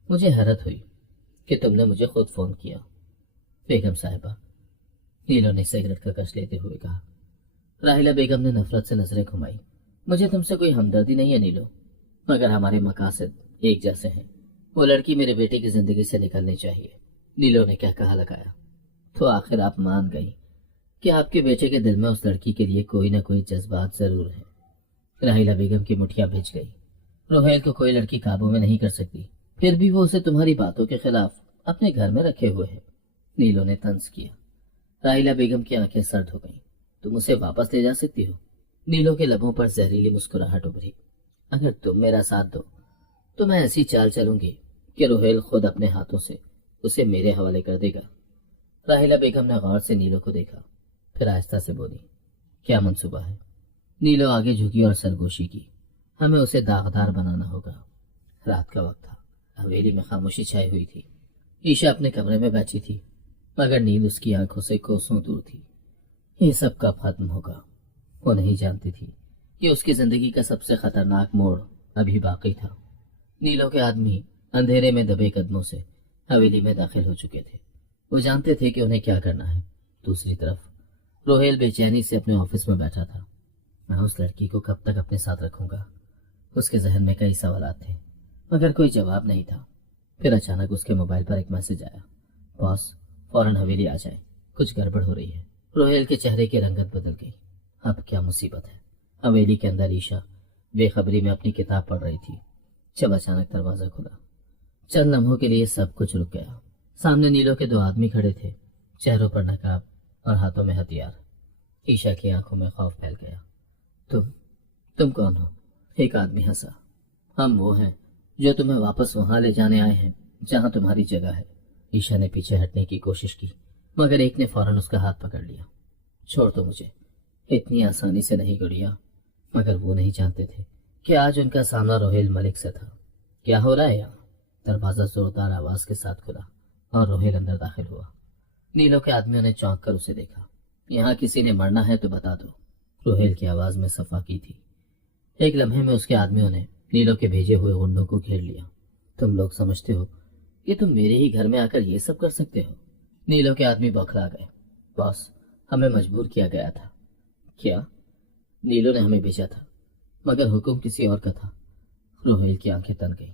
मुझे हैरत हुई कि तुमने मुझे खुद फोन किया बेगम साहिबा, नीलो ने सिगरेट का कश लेते हुए कहा। राहिला बेगम ने नफरत से नजरें घुमाई। मुझे तुमसे कोई हमदर्दी नहीं है नीलो, मगर हमारे मकासद एक जैसे हैं। वो लड़की मेरे बेटे की जिंदगी से निकलनी चाहिए। नीलो ने क्या कहा लगाया। तो आखिर आप मान गई कि आपके बेटे के दिल में उस लड़की के लिए कोई न कोई जज्बात जरूर है। राहिला बेगम की मुठियां भिज गई। रोहेल को कोई लड़की काबू में नहीं कर सकती, फिर भी वो उसे तुम्हारी बातों के खिलाफ अपने घर में रखे हुए है। नीलो ने तंज किया। राहिला बेगम की आंखें सर्द हो गईं। तुम उसे वापस ले जा सकती हो। नीलो के लबों पर जहरीली मुस्कुराहट उभरी। अगर तुम मेरा साथ दो तो मैं ऐसी चाल चलूंगी कि रोहेल खुद अपने हाथों से उसे मेरे हवाले कर देगा। राहिला बेगम ने गौर से नीलो को देखा, फिर आहिस्ता से बोली, क्या मंसूबा है? नीलो आगे झुकी और सरगोशी की। हमें उसे दागदार बनाना होगा। रात का वक्त था। हवेली में खामोशी छाई हुई थी। ईशा अपने कमरे में बैठी थी, मगर नींद उसकी आंखों से कोसों दूर थी। ये सब कब खत्म होगा? वो नहीं जानती थी कि उसकी जिंदगी का सबसे खतरनाक मोड़ अभी बाकी था। नीलो के आदमी अंधेरे में दबे कदमों से हवेली में दाखिल हो चुके थे। वो जानते थे कि उन्हें क्या करना है। दूसरी तरफ रोहेल बेचैनी से अपने ऑफिस में बैठा था। मैं उस लड़की को कब तक अपने साथ रखूंगा? उसके जहन में कई सवाल थे, मगर कोई जवाब नहीं था। फिर अचानक उसके मोबाइल पर एक मैसेज आया, बॉस फौरन हवेली आ जाए, कुछ गड़बड़ हो रही है। रोहेल के चेहरे की रंगत बदल गई। अब क्या मुसीबत है? हवेली के अंदर ईशा बेखबरी में अपनी किताब पढ़ रही थी जब अचानक दरवाजा खुला। चंद लम्हों के लिए सब कुछ रुक गया। सामने नीलो के दो आदमी खड़े थे, चेहरों पर नकाब और हाथों में हथियार। ईशा की आंखों में खौफ फैल गया। तुम कौन हो? एक आदमी हंसा। हम वो हैं जो तुम्हें वापस वहां ले जाने आए हैं जहां तुम्हारी जगह है। ईशा ने पीछे हटने की कोशिश की, मगर एक ने फौरन उसका हाथ पकड़ लिया। छोड़ दो मुझे, इतनी आसानी से नहीं गुड़िया। मगर वो नहीं जानते थे कि आज उनका सामना रोहेल मलिक से था। क्या हो रहा है यहाँ? दरवाजा जोरदार आवाज के साथ खुला और रोहेल अंदर दाखिल हुआ। नीलो के आदमियों ने चौंक कर उसे देखा। यहाँ किसी ने मरना है तो बता दो, रोहेल की आवाज में सफा की थी। एक लम्हे में उसके आदमियों ने नीलो के भेजे हुए गुंडों को घेर लिया। तुम लोग समझते हो कि तुम मेरे ही घर में आकर ये सब कर सकते हो? नीलो के आदमी बौखला गए। बॉस, हमें मजबूर किया गया था। क्या? नीलो ने हमें भेजा था, मगर हुक्म किसी और का था। रोहेल की आंखें तन गई।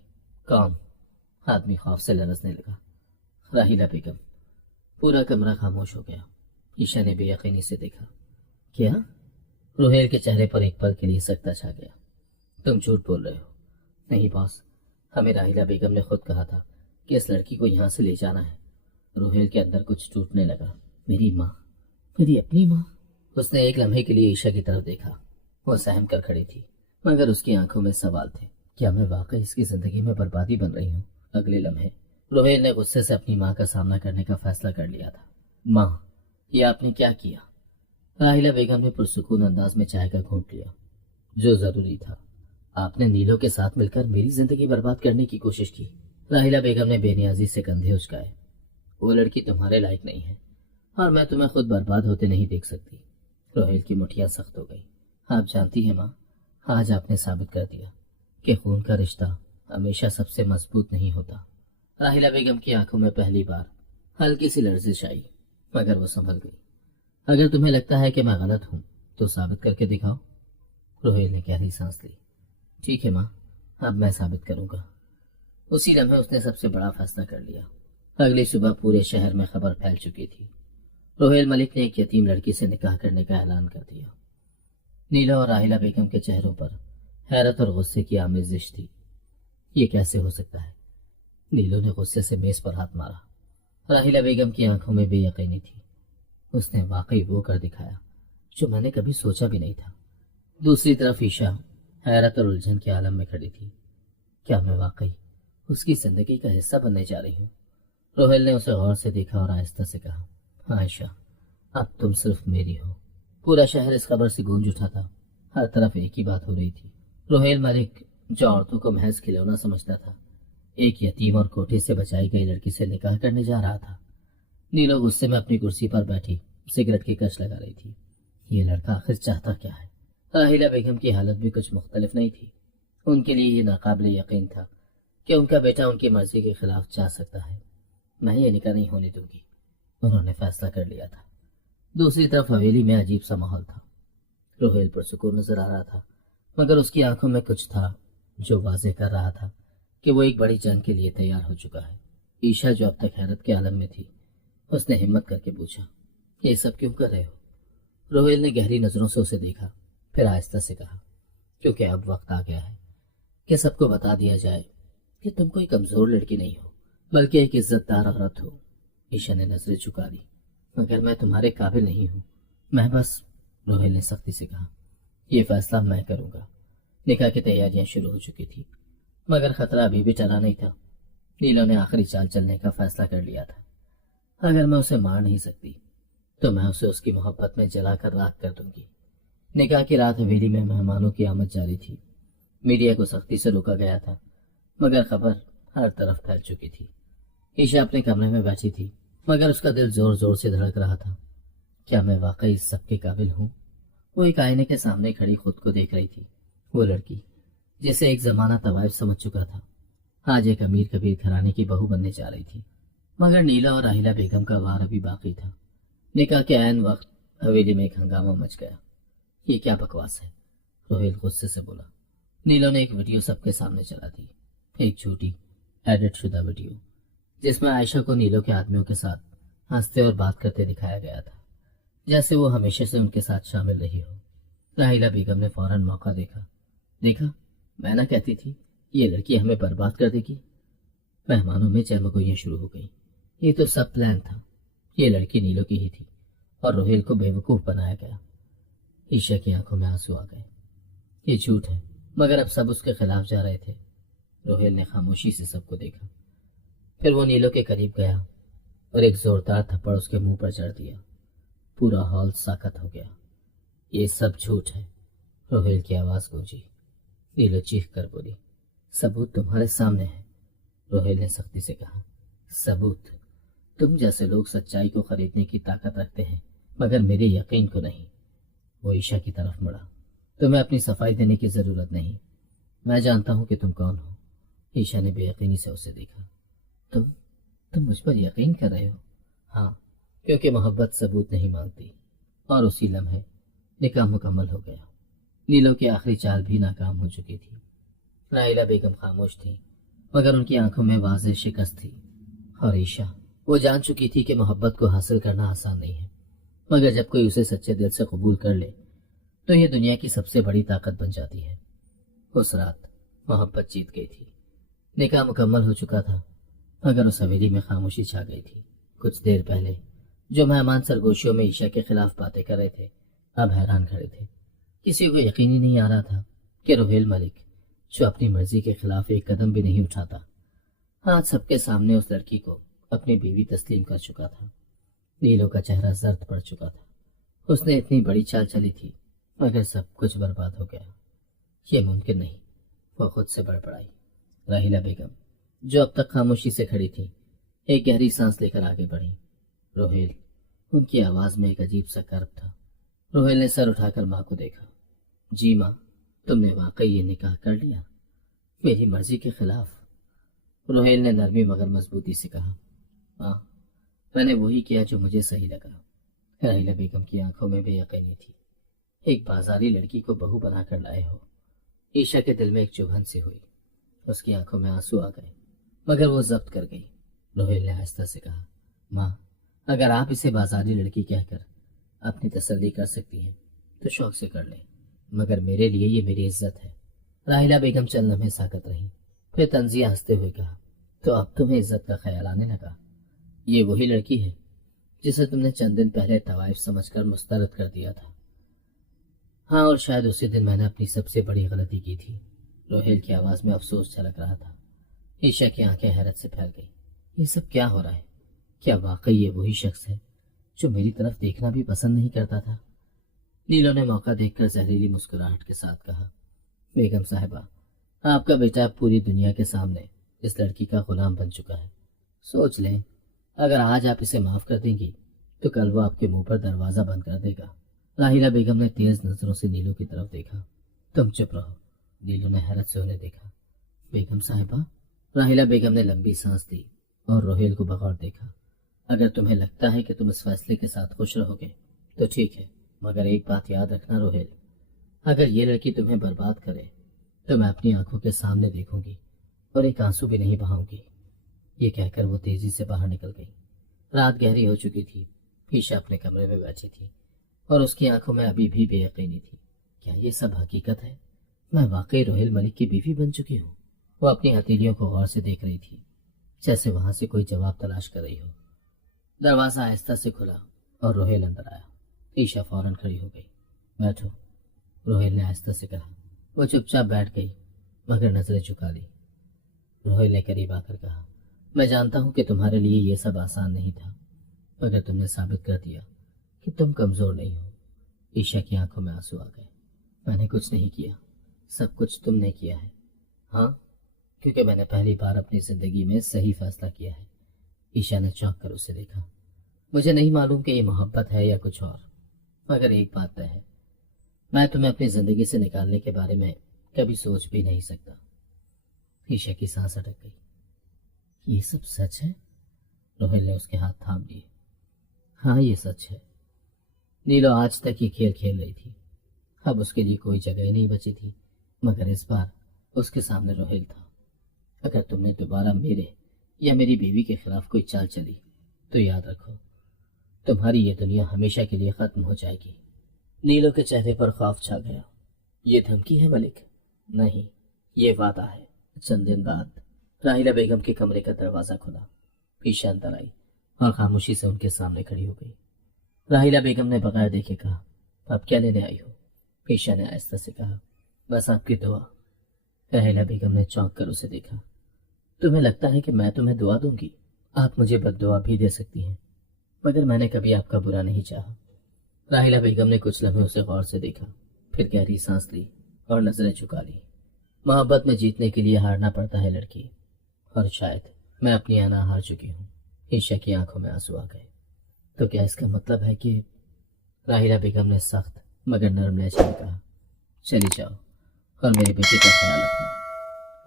कौन? आदमी खौफ से लरजने लगा। राहिला बेगम। पूरा कमरा खामोश हो गया। ईशा ने बेयकीनी से देखा। क्या? रोहेल के चेहरे पर एक पल के लिए सकता छा गया। तुम झूठ बोल रहे हो। नहीं बॉस, हमें राहिला बेगम ने खुद कहा था कि इस लड़की को यहाँ से ले जाना है। रोहेल के अंदर कुछ टूटने लगा। मेरी माँ, मेरी अपनी माँ। उसने एक लम्हे के लिए ईशा की तरफ देखा। वो सहम कर खड़ी थी, मगर उसकी आंखों में सवाल थे। क्या मैं वाकई इसकी जिंदगी में बर्बादी बन रही हूँ? अगले लम्हे रोहेल ने गुस्से से अपनी माँ का सामना करने का फैसला कर लिया था। माँ, ये आपने क्या किया? राहिला बेगम ने पुरसुकून अंदाज में चाय का घूंट लिया। जो जरूरी था। आपने नीलो के साथ मिलकर मेरी जिंदगी बर्बाद करने की कोशिश की। राहिला बेगम ने बेनियाजी से कंधे उचकाए। वो लड़की तुम्हारे लायक नहीं है और मैं तुम्हें खुद बर्बाद होते नहीं देख सकती। रोहेल की मुठ्ठियां सख्त हो गई। आप जानती हैं माँ, आज आपने साबित कर दिया कि खून का रिश्ता हमेशा सबसे मजबूत नहीं होता। राहिला बेगम की आंखों में पहली बार हल्की सी लर्जिश आई, मगर वो संभल गई। अगर तुम्हें लगता है कि मैं गलत हूं तो साबित करके दिखाओ। रोहेल ने गहरी सांस ली। ठीक है माँ, अब मैं साबित करूंगा। उसी लम्हे उसने सबसे बड़ा फैसला कर लिया। अगली सुबह पूरे शहर में खबर फैल चुकी थी। रोहेल मलिक ने एक यतीम लड़की से निकाह करने का ऐलान कर दिया। नीला और राहिला बेगम के चेहरों पर हैरत और गुस्से की आमेजिश थी। ये कैसे हो सकता है? नीलो ने गुस्से से मेज पर हाथ मारा। राहिला बेगम की आंखों में बेयकीनी थी। उसने वाकई वो कर दिखाया जो मैंने कभी सोचा भी नहीं था। दूसरी तरफ ईशा हैरत और उलझन के आलम में खड़ी थी। क्या मैं वाकई उसकी जिंदगी का हिस्सा बनने जा रही हूँ? रोहेल ने उसे गौर से देखा और आहिस्ता से कहा, हाँ ईशा, अब तुम सिर्फ मेरी हो। पूरा शहर इस खबर से गूंज उठा था। हर तरफ एक ही बात हो रही थी। रोहेल मलिक, जो औरतों को महज खिलौना समझता था, एक यतीम और कोठे से बचाई गई लड़की से निकाह करने जा रहा था। नीलो गुस्से में अपनी कुर्सी पर बैठी सिगरेट की कश लगा रही थी। ये लड़का आखिर चाहता क्या है? राहिला बेगम की हालत भी कुछ मुख्तलिफ नहीं थी। उनके लिए ये नाकाबिले यकीन था कि उनका बेटा उनकी मर्जी के खिलाफ जा सकता है। मैं ये निकाह नहीं होने दूंगी, उन्होंने फैसला कर लिया था। दूसरी तरफ हवेली में अजीब सा माहौल था। रोहेल पुरसुकून नजर आ रहा था, मगर उसकी आंखों में कुछ था जो वाजे कर रहा था कि वो एक बड़ी जंग के लिए तैयार हो चुका है। ईशा, जो अब तक हैरत के आलम में थी, उसने हिम्मत करके पूछा, ये सब क्यों कर रहे हो? रोहेल ने गहरी नजरों से उसे देखा, फिर आहिस्ता से कहा, क्योंकि अब वक्त आ गया है कि सबको बता दिया जाए कि तुम कोई कमजोर लड़की नहीं हो, बल्कि एक इज्जतदार औरत हो। ईशा ने नजरें झुका दी। मगर मैं तुम्हारे काबिल नहीं हूँ, मैं बस, रोहेल ने सख्ती से कहा, यह फैसला मैं करूंगा। निकाह की तैयारियां शुरू हो चुकी थी, मगर खतरा अभी भी टला नहीं था। नीलो ने आखिरी चाल चलने का फैसला कर लिया था। अगर मैं उसे मार नहीं सकती तो मैं उसे उसकी मोहब्बत में जलाकर राख कर दूंगी। निकाह की रात हवेली में मेहमानों की आमद जारी थी। मीडिया को सख्ती से रोका गया था, मगर खबर हर तरफ फैल चुकी थी। ईशा अपने कमरे में बैठी थी, मगर उसका दिल जोर जोर से धड़क रहा था। क्या मैं वाकई इस सब के काबिल हूँ? वो एक आईने के सामने खड़ी खुद को देख रही थी। वो लड़की जिसे एक जमाना तवाइफ समझ चुका था, आज एक अमीर कबीर घराने की बहू बनने जा रही थी। मगर नीला और राहिला बेगम का वार अभी बाकी था। निकाह के ऐन वक्त हवेली में एक हंगामा मच गया। ये क्या बकवास है? रोहेल गुस्से से बोला। नीलो ने एक वीडियो सबके सामने चला दी, एक झूठी एडिट शुदा वीडियो, जिसमें आयशा को नीलो के आदमियों के साथ हंसते और बात करते दिखाया गया था, जैसे वो हमेशा से उनके साथ शामिल रही हो। राहिला बेगम ने फौरन मौका देखा। देखा, मैं ना कहती थी ये लड़की हमें बर्बाद कर देगी। मेहमानों में चहमगोइयां शुरू हो गई। ये तो सब प्लान था। ये लड़की नीलो की ही थी और रोहेल को बेवकूफ बनाया गया। ईशा की आंखों में आंसू आ गए। ये झूठ है, मगर अब सब उसके खिलाफ जा रहे थे। रोहेल ने खामोशी से सबको देखा, फिर वो नीलो के करीब गया और एक जोरदार थप्पड़ उसके मुंह पर जड़ दिया। पूरा हॉल साकत हो गया। ये सब झूठ है, रोहेल की आवाज गूंजी। नीलो चीख कर बोली, सबूत तुम्हारे सामने है। रोहेल ने सख्ती से कहा, सबूत? तुम जैसे लोग सच्चाई को खरीदने की ताकत रखते हैं, मगर मेरे यकीन को नहीं। वो ईशा की तरफ मुड़ा। तुम्हें अपनी सफाई देने की जरूरत नहीं, मैं जानता हूं कि तुम कौन हो। ईशा ने बेयकीनी से उसे देखा। तुम मुझ पर यकीन कर रहे हो? हाँ, क्योंकि मोहब्बत सबूत नहीं मांगती। और उसी लम्हे निकाह मुकम्मल हो गया। नीलो की आखिरी चाल भी नाकाम हो चुकी थी। राहिला बेगम खामोश थी, मगर उनकी आंखों में वाज़ेह शिकस्त थी। और ईशा, वो जान चुकी थी कि मोहब्बत को हासिल करना आसान नहीं है, مگر جب کوئی اسے سچے دل سے قبول کر لے تو یہ دنیا کی سب سے بڑی طاقت بن جاتی ہے۔ اس رات محبت جیت گئی تھی، نکاح مکمل ہو چکا تھا، مگر اس حویلی میں خاموشی چھا گئی تھی۔ کچھ دیر پہلے جو مہمان سرگوشیوں میں عشاء کے خلاف باتیں کر رہے تھے اب حیران کھڑے تھے۔ کسی کو یقین ہی نہیں آ رہا تھا کہ روہیل ملک، جو اپنی مرضی کے خلاف ایک قدم بھی نہیں اٹھاتا، آج سب کے سامنے اس لڑکی کو اپنی بیوی تسلیم کر چکا تھا۔ نیلو کا چہرہ زرد پڑ چکا تھا۔ اس نے اتنی بڑی چال چلی تھی مگر سب کچھ برباد ہو گیا۔ یہ ممکن نہیں، وہ خود سے بڑبڑائی۔ راحیلہ بیگم جو اب تک خاموشی سے کھڑی تھی ایک گہری سانس لے کر آگے بڑھی۔ روہیل، ان کی آواز میں ایک عجیب سا کرب تھا۔ روہیل نے سر اٹھا کر ماں کو دیکھا۔ جی ماں، تم نے واقعی یہ نکاح کر لیا میری مرضی کے خلاف؟ روہیل نے نرمی مگر مضبوطی سے کہا، ماں میں نے وہی کیا جو مجھے صحیح لگا۔ راحیلہ بیگم کی آنکھوں میں بے یقینی تھی۔ ایک بازاری لڑکی کو بہو بنا کر لائے ہو؟ عیشا کے دل میں ایک چبھن سی ہوئی، اس کی آنکھوں میں آنسو آ گئے مگر وہ ضبط کر گئی۔ روہیل نے آہستہ سے کہا، ماں اگر آپ اسے بازاری لڑکی کہہ کر اپنی تسلی کر سکتی ہیں تو شوق سے کر لیں، مگر میرے لیے یہ میری عزت ہے۔ راحیلہ بیگم چند لمحے ساکت رہی، پھر طنزیہ ہنستے ہوئے کہا، تو اب تمہیں عزت کا خیال آنے لگا؟ یہ وہی لڑکی ہے جسے تم نے چند دن پہلے طوائف سمجھ کر مسترد کر دیا تھا؟ ہاں، اور شاید اسی دن میں نے اپنی سب سے بڑی غلطی کی تھی۔ روہیل کی آواز میں افسوس جھلک رہا تھا۔ عیشا کی آنکھیں حیرت سے پھیل گئی۔ یہ سب کیا ہو رہا ہے؟ کیا واقعی یہ وہی شخص ہے جو میری طرف دیکھنا بھی پسند نہیں کرتا تھا؟ نیلو نے موقع دیکھ کر زہریلی مسکراہٹ کے ساتھ کہا، بیگم صاحبہ، آپ کا بیٹا پوری دنیا کے سامنے اس لڑکی کا غلام بن چکا ہے۔ سوچ لیں، اگر آج آپ اسے معاف کر دیں گی تو کل وہ آپ کے منہ پر دروازہ بند کر دے گا۔ راحیلہ بیگم نے تیز نظروں سے نیلو کی طرف دیکھا۔ تم چپ رہو۔ نیلو نے حیرت سے انہیں دیکھا۔ بیگم صاحبہ؟ راحیلہ بیگم نے لمبی سانس لی اور روہیل کو بغور دیکھا۔ اگر تمہیں لگتا ہے کہ تم اس فیصلے کے ساتھ خوش رہو گے تو ٹھیک ہے، مگر ایک بات یاد رکھنا روہیل، اگر یہ لڑکی تمہیں برباد کرے تو میں اپنی آنکھوں کے سامنے دیکھوں گی اور ایک آنسو بھی نہیں بہاؤں گی۔ یہ کہہ کر وہ تیزی سے باہر نکل گئی۔ رات گہری ہو چکی تھی۔ عیشا اپنے کمرے میں بیٹھی تھی اور اس کی آنکھوں میں ابھی بھی بے یقینی تھی۔ کیا یہ سب حقیقت ہے؟ میں واقعی روہیل ملک کی بیوی بن چکی ہوں؟ وہ اپنی ہتھیلیوں کو غور سے دیکھ رہی تھی، جیسے وہاں سے کوئی جواب تلاش کر رہی ہو۔ دروازہ آہستہ سے کھلا اور روہیل اندر آیا۔ عیشا فوراً کھڑی ہو گئی۔ بیٹھو، روہیل نے آہستہ سے کہا۔ وہ چپ چاپ بیٹھ گئی مگر نظریں جھکا لی۔ روہیل نے قریب آ کر کہا، میں جانتا ہوں کہ تمہارے لیے یہ سب آسان نہیں تھا، مگر تم نے ثابت کر دیا کہ تم کمزور نہیں ہو۔ عیشا کی آنکھوں میں آنسو آ گئے۔ میں نے کچھ نہیں کیا، سب کچھ تم نے کیا ہے۔ ہاں، کیونکہ میں نے پہلی بار اپنی زندگی میں صحیح فیصلہ کیا ہے۔ عیشا نے چونک کر اسے دیکھا۔ مجھے نہیں معلوم کہ یہ محبت ہے یا کچھ اور، مگر ایک بات طے ہے، میں تمہیں اپنی زندگی سے نکالنے کے بارے میں کبھی سوچ بھی نہیں سکتا۔ عیشا کی سانس اٹک گئی۔ یہ سب سچ ہے؟ روہیل نے اس کے ہاتھ تھام لیے۔ ہاں، یہ سچ ہے۔ نیلو آج تک یہ کھیل کھیل رہی تھی، اب اس کے لیے کوئی جگہ ہی نہیں بچی تھی، مگر اس بار اس کے سامنے روہیل تھا۔ اگر تم نے دوبارہ میرے یا میری بیوی کے خلاف کوئی چال چلی تو یاد رکھو، تمہاری یہ دنیا ہمیشہ کے لیے ختم ہو جائے گی۔ نیلو کے چہرے پر خوف چھا گیا۔ یہ دھمکی ہے ملک؟ نہیں، یہ وعدہ ہے۔ چند دن بعد راحیلہ بیگم کے کمرے کا دروازہ کھلا۔ عیشا اندر آئی اور خاموشی سے ان کے سامنے کھڑی ہو گئی۔ راحیلہ بیگم نے بغیر دیکھے کہا، اب کیا لینے آئی ہو؟ عیشا نے آہستہ سے کہا، بس آپ کی دعا۔ راحیلہ بیگم نے چونک کر اسے دیکھا۔ تمہیں لگتا ہے کہ میں تمہیں دعا دوں گی؟ آپ مجھے بد دعا بھی دے سکتی ہیں، مگر میں نے کبھی آپ کا برا نہیں چاہا۔ راحیلہ بیگم نے کچھ لمحے اسے غور سے دیکھا، پھر گہری سانس لی اور نظریں جھکا لی۔ محبت میں جیتنے کے لیے ہارنا پڑتا ہے لڑکی، اور شاید میں اپنی انا ہار چکی ہوں۔ عیشا کی آنکھوں میں آنسو آ گئے۔ تو کیا اس کا مطلب ہے کہ… راحیلہ بیگم نے سخت مگر نرم لہجے میں کہا، چلی جاؤ اور میرے بیٹے کا خیال رکھنا۔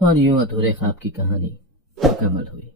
اور یوں ادھورے خواب کی کہانی مکمل ہوئی۔